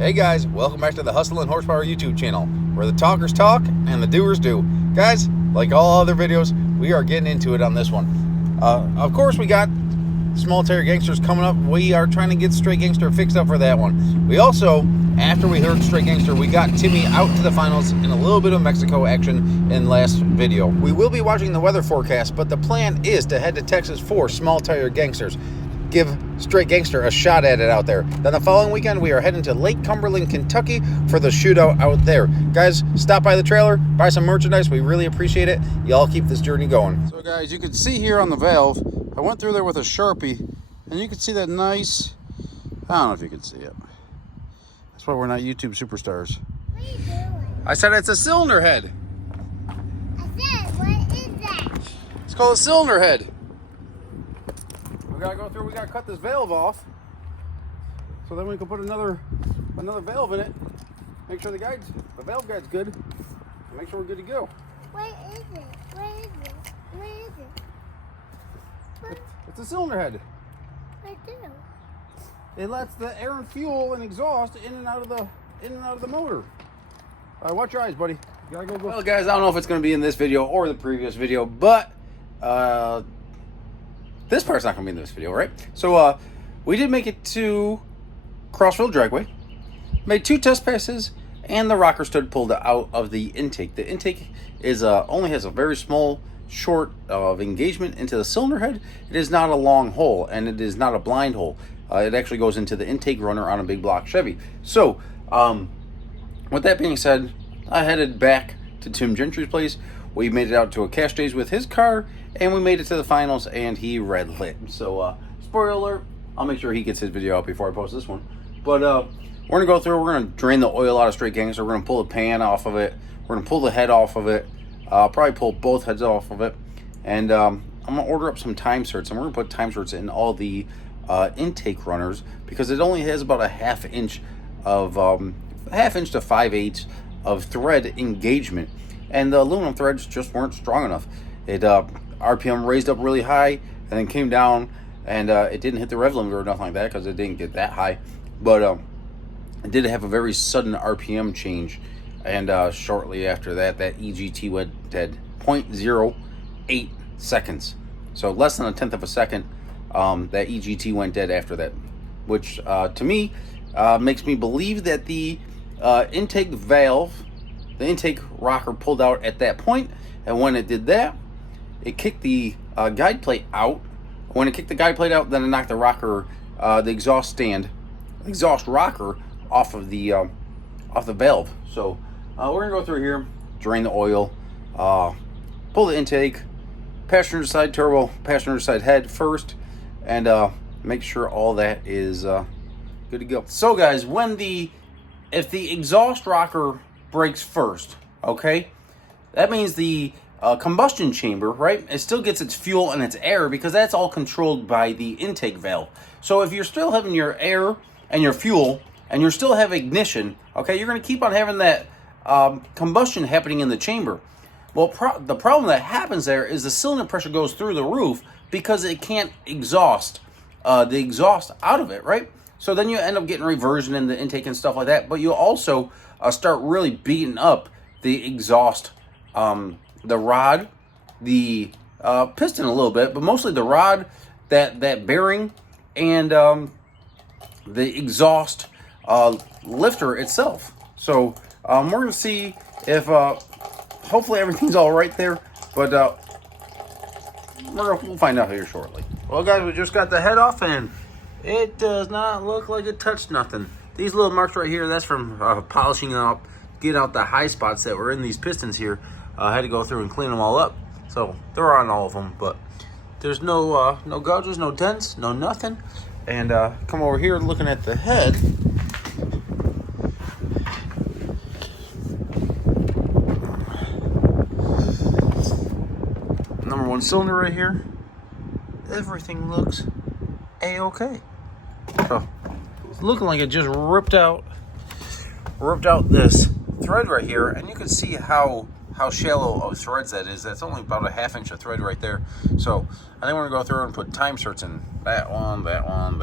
Hey guys, welcome back to the Hustle and Horsepower YouTube channel, where the talkers talk and the doers do. Guys, like all other videos, we are getting into it on this one. Of course, we got Small Tire Gangsters coming up. We are trying to get Straight Gangster fixed up for that one. We also, after we heard Straight Gangster, we got Timmy out to the finals in a little bit of Mexico action in last video. We will be watching the weather forecast, but the plan is to head to Texas for Small Tire Gangsters. Give Straight Gangster a shot at it out there. Then the following weekend, we are heading to Lake Cumberland, Kentucky for the shootout out there. Guys, stop by the trailer, buy some merchandise. We really appreciate it. Y'all keep this journey going. So guys, you can see here on the valve, I went through there with a Sharpie, and you can see that nice, I don't know if you can see it. That's why we're not YouTube superstars. What are you doing? I said it's a cylinder head. I said, what is that? It's called a cylinder head. We gotta go through, we gotta cut this valve off so then we can put another valve in it. Make sure the valve guide's good. And make sure we're good to go. What is it? What is it? What is it? What? It's a cylinder head. What do? It lets the air and fuel and exhaust in and out of the motor. All right, watch your eyes, buddy. You gotta go. Well, guys, I don't know if it's gonna be in this video or the previous video, but this part's not going to be in this video, right? So we did make it to Crossville Dragway, made 2 test passes, and the rocker stud pulled out of the intake. The intake is only has a very small, short of engagement into the cylinder head. It is not a long hole, and it is not a blind hole. It actually goes into the intake runner on a big block Chevy. So with that being said, I headed back to Tim Gentry's place. We made it out to a cash days with his car, and we made it to the finals, and he red lit. So, spoiler alert, I'll make sure he gets his video out before I post this one. But we're going to go through, we're going to drain the oil out of Straight Gangster. We're going to pull the pan off of it. We're going to pull the head off of it. Probably pull both heads off of it. And I'm going to order up some time certs, and we're going to put time certs in all the intake runners, because it only has about a half inch to 5/8 of thread engagement. And the aluminum threads just weren't strong enough. It RPM raised up really high and then came down, and it didn't hit the rev limiter or nothing like that because it didn't get that high. But it did have a very sudden RPM change, and shortly after that, that EGT went dead. 0.08 seconds. So less than 1/10 of a second, that EGT went dead after that, which to me makes me believe that the intake valve, the intake rocker pulled out at that point, and when it did that, it kicked the guide plate out. When it kicked the guide plate out, then it knocked the rocker, the exhaust rocker off of the valve. So we're gonna go through here, drain the oil, pull the intake, passenger side turbo, passenger side head first, and make sure all that is good to go. So guys, if the exhaust rocker breaks first, okay, that means the combustion chamber, right, it still gets its fuel and its air, because that's all controlled by the intake valve. So if you're still having your air and your fuel and you're still having ignition, okay, you're going to keep on having that combustion happening in the chamber. Well, the problem that happens there is the cylinder pressure goes through the roof because it can't exhaust the exhaust out of it, right? So then you end up getting reversion in the intake and stuff like that, but you also start really beating up the exhaust, the rod, the piston a little bit, but mostly the rod, that bearing, and the exhaust lifter itself. So we're going to see if hopefully everything's all right there, but we'll find out here shortly. Well, guys, we just got the head off, and it does not look like it touched nothing. These little marks right here, that's from polishing up, get out the high spots that were in these pistons here. I had to go through and clean them all up. So they're on all of them, but there's no gouges, no dents, no nothing. And come over here looking at the head. Number 1 cylinder right here. Everything looks A-okay. So it's looking like it just ripped out this thread right here, and you can see how shallow of threads that is. That's only about a ½ inch of thread right there. So I think we're gonna go through and put time certs in that one, and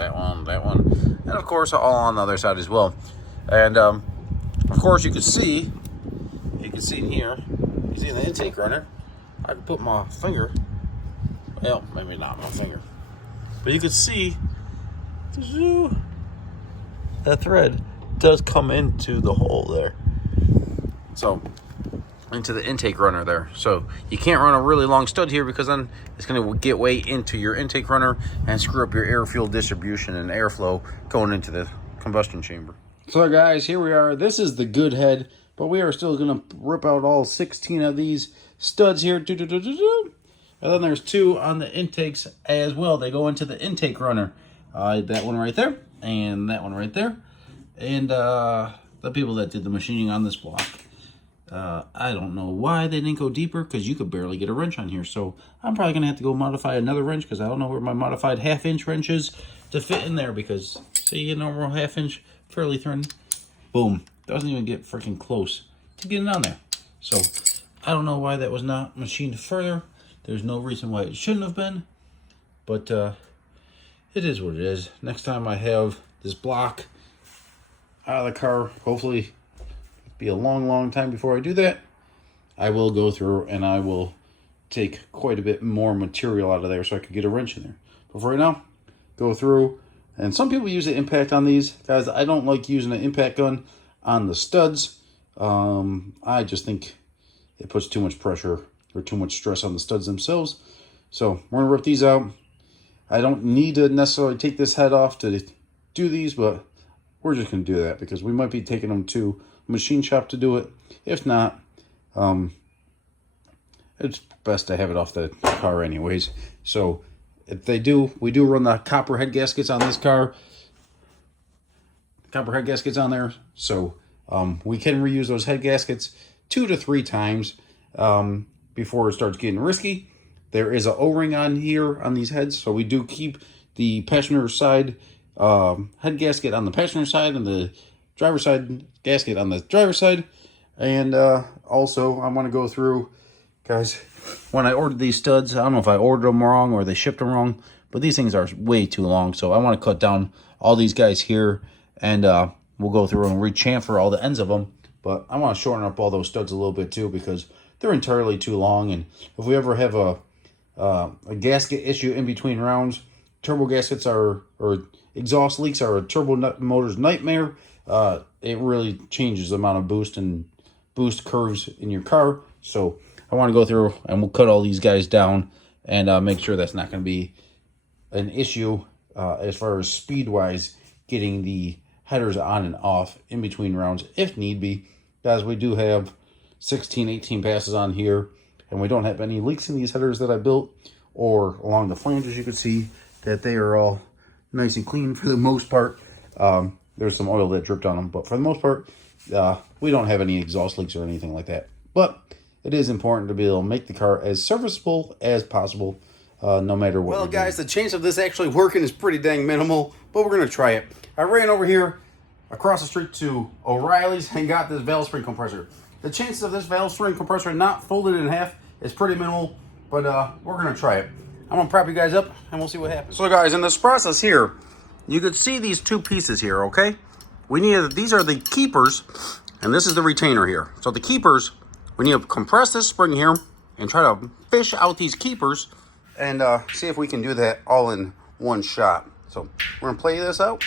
of course all on the other side as well. And of course, you can see in here, you see in the intake runner, I can put my finger, well, maybe not my finger, but you can see that thread does come into the hole there. So, into the intake runner there. So you can't run a really long stud here because then it's going to get way into your intake runner and screw up your air fuel distribution and airflow going into the combustion chamber. So guys, here we are. This is the good head, but we are still going to rip out all 16 of these studs here. And then there's 2 on the intakes as well. They go into the intake runner. That one right there and that one right there. And the people that did the machining on this block, I don't know why they didn't go deeper, because you could barely get a wrench on here. So I'm probably going to have to go modify another wrench, because I don't know where my modified 1/2 inch wrench is to fit in there. Because see, a normal 1/2 inch fairly thin, boom, doesn't even get freaking close to getting on there. So I don't know why that was not machined further. There's no reason why it shouldn't have been, but it is what it is. Next time I have this block out of the car, hopefully be a long time before I do that, I will go through and I will take quite a bit more material out of there so I could get a wrench in there. But for right now, go through, and some people use the impact on these. Guys, I don't like using an impact gun on the studs. I just think it puts too much pressure or too much stress on the studs themselves. So we're gonna rip these out. I don't need to necessarily take this head off to do these, but we're just gonna do that because we might be taking them to machine shop to do it. If not, it's best to have it off the car anyways. So if we do run the copper head gaskets on this car. Copper head gaskets on there. So we can reuse those head gaskets 2 to 3 times before it starts getting risky. There is an O-ring on here on these heads. So we do keep the passenger side head gasket on the passenger side and the driver's side gasket on the driver's side. And also I want to go through, guys, when I ordered these studs, I don't know if I ordered them wrong or they shipped them wrong, but these things are way too long. So I want to cut down all these guys here, and we'll go through and rechamfer all the ends of them. But I want to shorten up all those studs a little bit too, because they're entirely too long. And if we ever have a gasket issue in between rounds, turbo gaskets or exhaust leaks are a turbo motor's nightmare. It really changes the amount of boost curves in your car. So I want to go through and we'll cut all these guys down and make sure that's not going to be an issue as far as speed wise getting the headers on and off in between rounds if need be. Guys, we do have 18 passes on here, and we don't have any leaks in these headers that I built or along the flanges. You can see that they are all nice and clean for the most part. There's some oil that dripped on them, but for the most part, we don't have any exhaust leaks or anything like that. But it is important to be able to make the car as serviceable as possible, no matter what. Well, guys, the chance of this actually working is pretty dang minimal, but we're going to try it. I ran over here across the street to O'Reilly's and got this valve spring compressor. The chances of this valve spring compressor not folded in half is pretty minimal, but we're going to try it. I'm going to prop you guys up, and we'll see what happens. So, guys, in this process here, you could see these 2 pieces here, okay? These are the keepers, and this is the retainer here. So the keepers, we need to compress this spring here and try to fish out these keepers and see if we can do that all in one shot. So we're gonna play this out.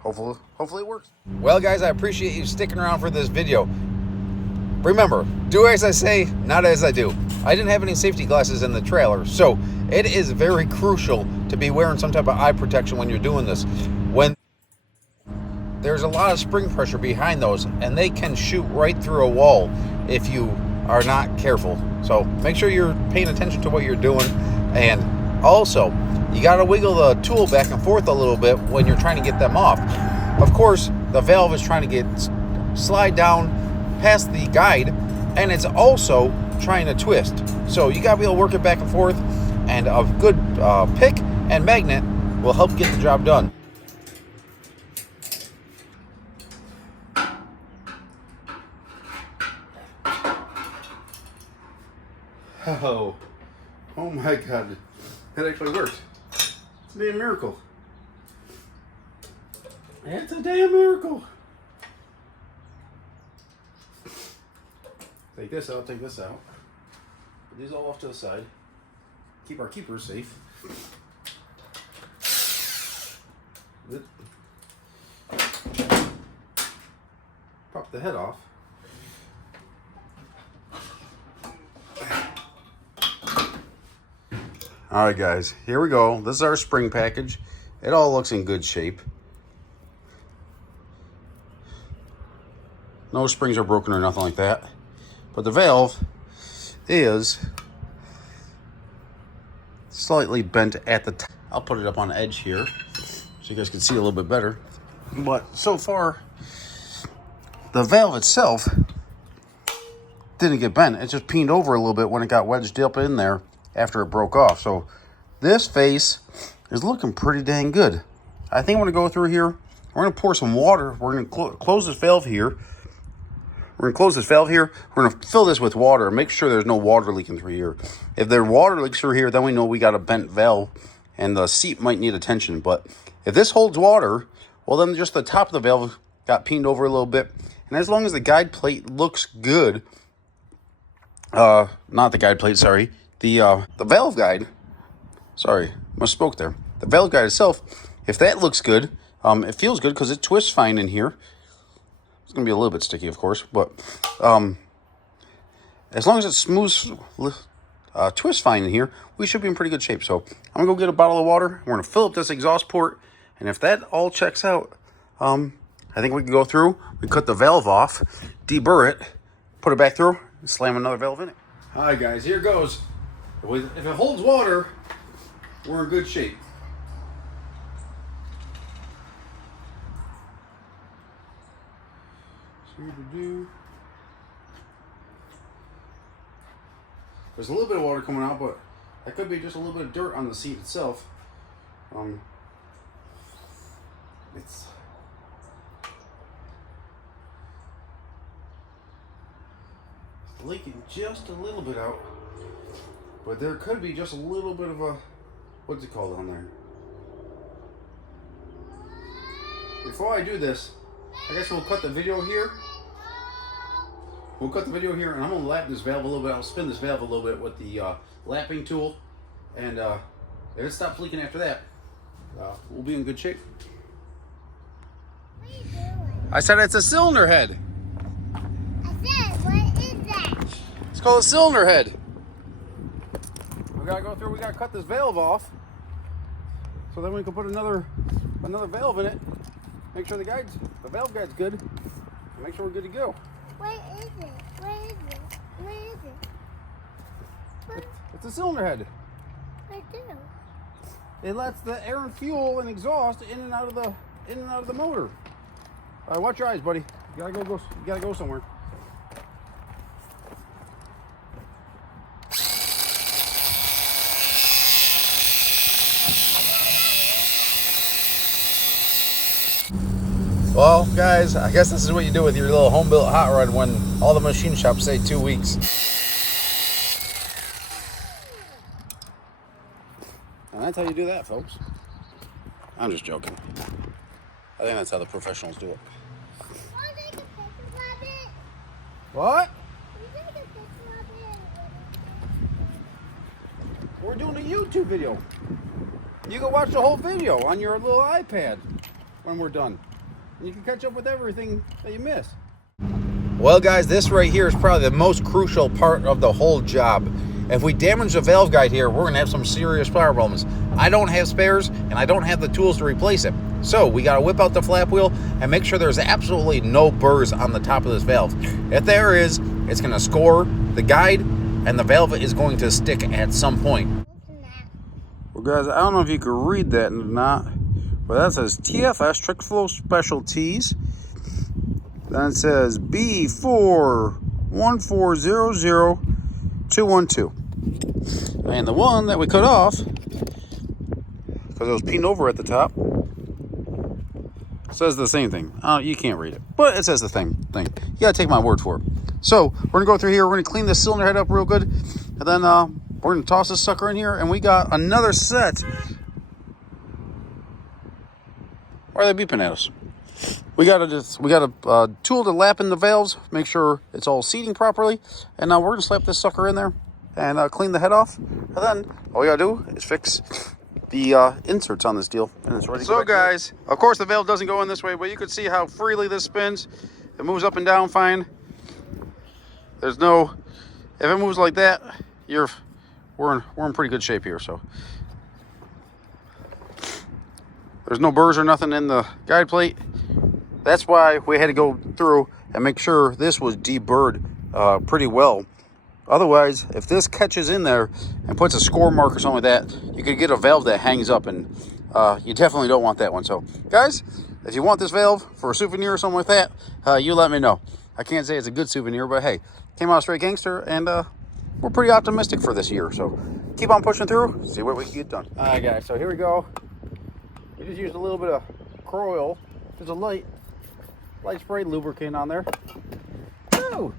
Hopefully it works. Well, guys, I appreciate you sticking around for this video. Remember, do as I say, not as I do. I didn't have any safety glasses in the trailer, so it is very crucial to be wearing some type of eye protection when you're doing this. When there's a lot of spring pressure behind those, and they can shoot right through a wall if you are not careful. So make sure you're paying attention to what you're doing. And also, you got to wiggle the tool back and forth a little bit when you're trying to get them off. Of course, the valve is trying to slide down past the guide, and it's also trying to twist. So you got to be able to work it back and forth, and a good pick and magnet will help get the job done. Oh my God, that actually worked. It's a damn miracle. It's a damn miracle. Take this out, take this out. Put these all off to the side. Keep our keepers safe. Pop the head off. Alright guys, here we go. This is our spring package. It all looks in good shape. No springs are broken or nothing like that. But the valve is slightly bent at the top. I'll put it up on the edge here so you guys can see a little bit better. But so far, the valve itself didn't get bent. It just peened over a little bit when it got wedged up in there after it broke off. So this face is looking pretty dang good. I think I'm going to go through here. We're going to pour some water. We're going to close this valve here. We're going to close this valve here. We're going to fill this with water. Make sure there's no water leaking through here. If there's water leaks through here, then we know we got a bent valve and the seat might need attention. But if this holds water, well, then just the top of the valve got peened over a little bit. And as long as the guide plate looks good, not the guide plate, sorry, the valve guide, sorry, misspoke there. The valve guide itself, if that looks good, it feels good because it twists fine in here. It's going to be a little bit sticky, of course, but as long as it smooths, twists fine in here, we should be in pretty good shape. So I'm going to go get a bottle of water. We're going to fill up this exhaust port, and if that all checks out, I think we can go through, we cut the valve off, deburr it, put it back through, and slam another valve in it. All right, guys, here goes. If it holds water, we're in good shape. There's a little bit of water coming out, but that could be just a little bit of dirt on the seat itself. It's leaking just a little bit out, but there could be just a little bit of a, what's it called on there? Before I do this, I guess we'll cut the video here. We'll cut the video here, and I'm going to lap this valve a little bit. I'll spin this valve a little bit with the lapping tool, and if it stops leaking after that, we'll be in good shape. What are you doing? I said it's a cylinder head. I said, what is that? It's called a cylinder head. We gotta go through. We gotta cut this valve off, so then we can put another valve in it. Make sure the valve guide's good, and make sure we're good to go. What is it? What is it? What is it? What? It's a cylinder head. What do? It lets the air and fuel and exhaust in and out of the motor. All right, watch your eyes, buddy. You gotta go somewhere. Well, guys, I guess this is what you do with your little home-built hot rod when all the machine shops say 2 weeks. And that's how you do that, folks. I'm just joking. I think that's how the professionals do it. Oh, take a picture of it. What? You take a picture of it. We're doing a YouTube video. You can watch the whole video on your little iPad when we're done. And you can catch up with everything that you miss. Well, guys, this right here is probably the most crucial part of the whole job. If we damage the valve guide here, we're going to have some serious power problems. I don't have spares, and I don't have the tools to replace it. So we got to whip out the flap wheel and make sure there's absolutely no burrs on the top of this valve. If there is, it's going to score the guide, and the valve is going to stick at some point. Well, guys, I don't know if you can read that or not, but that says TFS, Trick Flow Specialties. Then it says B414000212. And the one that we cut off, because it was peened over at the top, says the same thing. You can't read it, but it says the same thing. You gotta take my word for it. So we're gonna go through here. We're gonna clean this cylinder head up real good, and then we're gonna toss this sucker in here, and we got another set. Why are they beeping at us? we got a tool to lap in the valves, make sure it's all seating properly, and now we're gonna slap this sucker in there and clean the head off, and then all we gotta do is fix the inserts on this deal, and it's ready. So guys, of course the valve doesn't go in this way, but you can see how freely this spins. It moves up and down fine. There's no, if it moves like that, we're in pretty good shape here. So there's no burrs or nothing in the guide plate. That's why we had to go through and make sure this was deburred pretty well. Otherwise, if this catches in there and puts a score mark or something like that, you could get a valve that hangs up, and you definitely don't want that one. So guys, if you want this valve for a souvenir or something like that, you let me know. I can't say it's a good souvenir, but hey, came out straight gangster, and we're pretty optimistic for this year. So keep on pushing through, see what we can get done. All right, guys, so here we go. We just used a little bit of core oil. There's a light spray lubricant on there. Woo!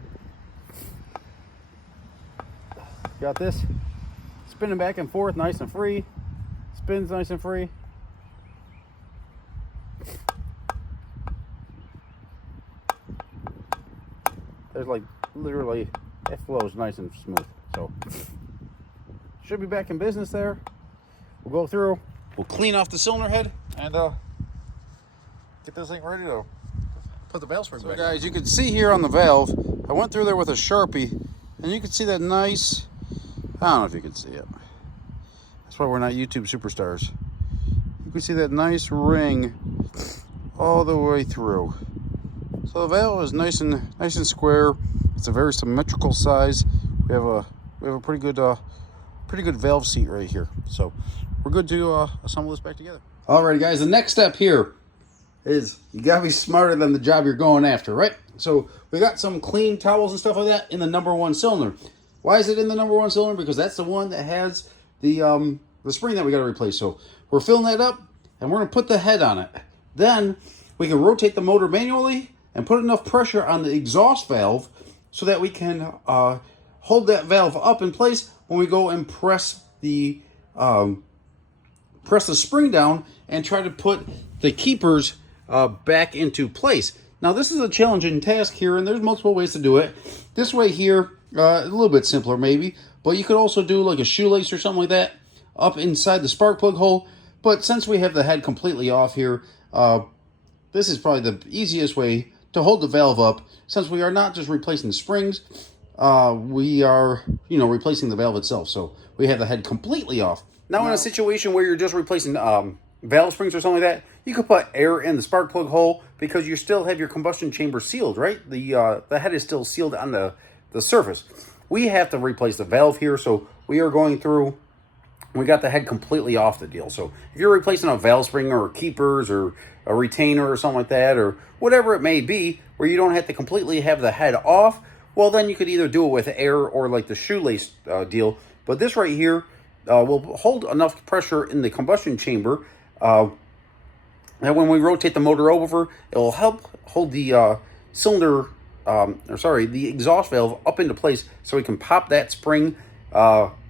Got this spinning back and forth, nice and free. Spins nice and free. There's like literally, it flows nice and smooth. So should be back in business there. We'll go through, we'll clean off the cylinder head, and get this thing ready to put the valve spring back. So guys, you can see here on the valve, I went through there with a Sharpie, and you can see that nice, I don't know if you can see it. That's why we're not YouTube superstars. You can see that nice ring all the way through. So the valve is nice and square. It's a very symmetrical size. We have a pretty good valve seat right here. So we're good to assemble this back together. Alrighty, guys. The next step here is you gotta be smarter than the job you're going after, right? So we got some clean towels and stuff like that in the number one cylinder. Why is it in the number one cylinder? Because that's the one that has the spring that we got to replace. So we're filling that up, and we're going to put the head on it. Then we can rotate the motor manually and put enough pressure on the exhaust valve so that we can hold that valve up in place when we go and press the spring down and try to put the keepers back into place. Now this is a challenging task here, and there's multiple ways to do it. This way here, a little bit simpler maybe, but you could also do like a shoelace or something like that up inside the spark plug hole. But since we have the head completely off here, this is probably the easiest way to hold the valve up. Since we are not just replacing springs, we are, replacing the valve itself. So we have the head completely off. Now in a situation where you're just replacing valve springs or something like that, you could put air in the spark plug hole because you still have your combustion chamber sealed, right? The head is still sealed on the surface. We have to replace the valve here, so we are going through. We got the head completely off the deal. So if you're replacing a valve spring or keepers or a retainer or something like that, or whatever it may be, where you don't have to completely have the head off, well, then you could either do it with air or like the shoelace deal. But this right here will hold enough pressure in the combustion chamber that when we rotate the motor over, it will help hold the the exhaust valve up into place so we can pop that spring,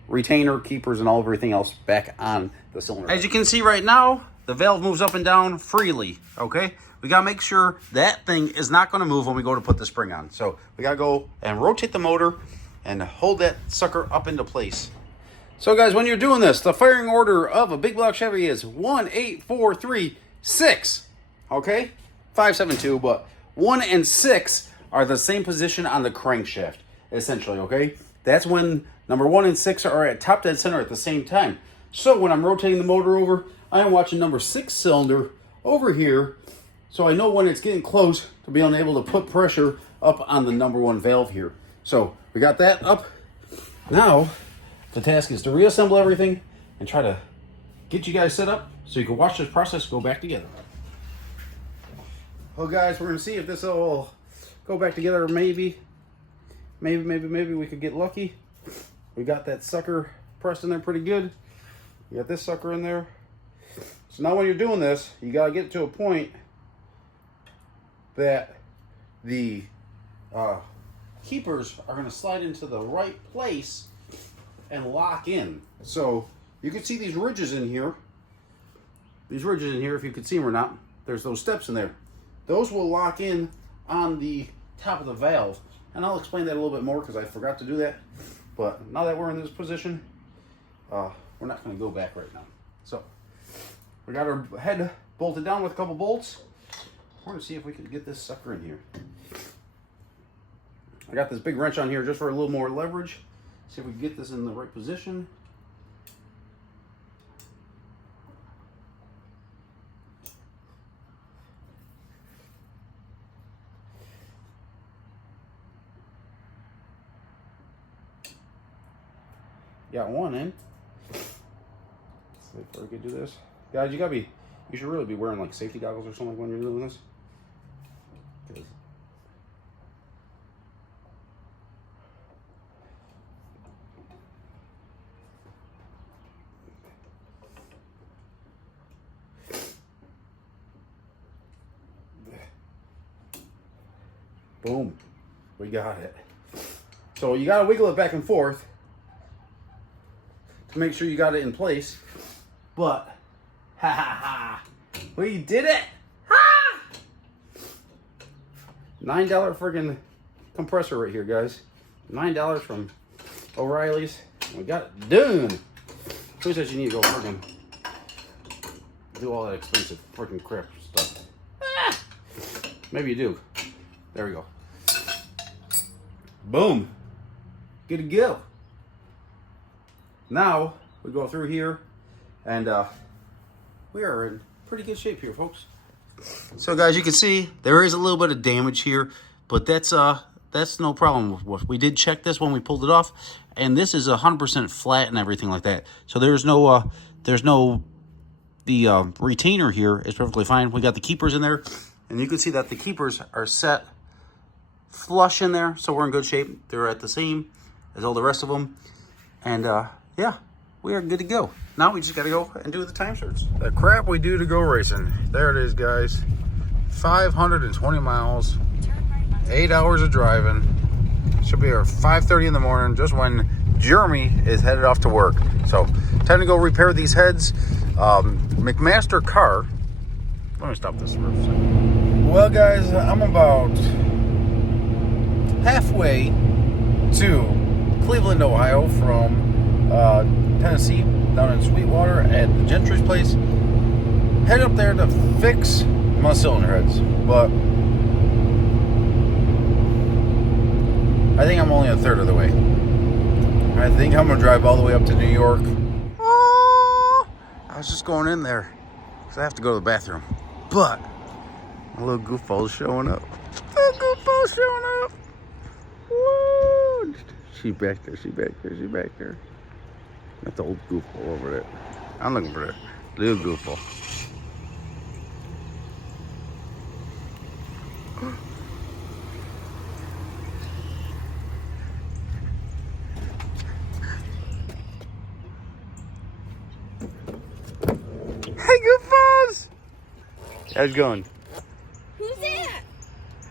retainer, keepers, and everything else back on the cylinder. As you can see right now, the valve moves up and down freely, okay? We gotta make sure that thing is not gonna move when we go to put the spring on. So we gotta go and rotate the motor and hold that sucker up into place. So guys, when you're doing this, the firing order of a big block Chevy is 1, 8, 4, 3, 6, okay? 5, 7, 2, but 1 and 6 are the same position on the crankshaft, essentially, okay? That's when number 1 and 6 are at top dead center at the same time. So when I'm rotating the motor over, I am watching number 6 cylinder over here, so I know when it's getting close to being able to put pressure up on the number 1 valve here. So we got that up. Now, the task is to reassemble everything and try to get you guys set up so you can watch this process go back together. Well, guys, we're going to see if this will go back together. Maybe we could get lucky. We got that sucker pressed in there pretty good. We got this sucker in there. So now when you're doing this, you got to get to a point that the keepers are going to slide into the right place and lock in. So you can see these ridges in here. These ridges in here, if you can see them or not, there's those steps in there. those will lock in on the top of the valve. And I'll explain that a little bit more because I forgot to do that. But now that we're in this position, we're not going to go back right now. So we got our head bolted down with a couple bolts. We're going to see if we can get this sucker in here. I got this big wrench on here just for a little more leverage. See if we can get this in the right position. Got one in. Let's see if we can do this. Guys, you should really be wearing like safety goggles or something when you're doing this. Boom. We got it. So you got to wiggle it back and forth to make sure you got it in place. But, ha ha ha, we did it! Ha! $9 friggin' compressor right here, guys. $9 from O'Reilly's. We got it done. Who says you need to go friggin' do all that expensive friggin' crap stuff? Ah! Maybe you do. There we go. Boom. Good to go. Now we go through here, and we are in pretty good shape here, folks. So, guys, you can see there is a little bit of damage here, but that's no problem. We did check this when we pulled it off, and this is 100% flat and everything like that. So the retainer here is perfectly fine. We got the keepers in there, and you can see that the keepers are set flush in there, so we're in good shape. They're at the same as all the rest of them, and yeah, we are good to go. Now we just got to go and do the time search. The crap we do to go racing. There it is, guys. 520 miles, 8 hours of driving. Should be here 5:30 in the morning, just when Jeremy is headed off to work. So time to go repair these heads. McMaster car. Let me stop this for a second. Well, guys, I'm about halfway to Cleveland, Ohio from Tennessee, down in Sweetwater at the Gentry's place. Head up there to fix my cylinder heads, but I think I'm only a third of the way. I think I'm gonna drive all the way up to New York. Oh, I was just going in there because I have to go to the bathroom, but a little goofball's showing up. Little goofball's showing up. Woo! She back there, she back there, she back there. That's the old goofball over there. I'm looking for that little goofball. Hey, goofballs! How's it going? Who's that?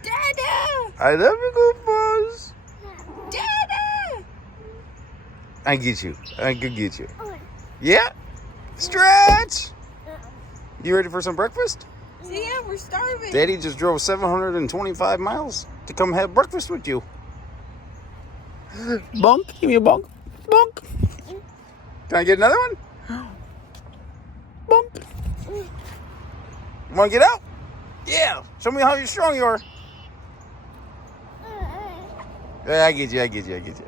Dada! I love you, goofballs. Dada! I get you. I can get you. Yeah? Stretch! You ready for some breakfast? Yeah, we're starving. Daddy just drove 725 miles to come have breakfast with you. Bunk. Give me a bunk. Bunk. Can I get another one? Bunk. Want to get out? Yeah. Show me how strong you are. Yeah, I get you. I get you. I get you.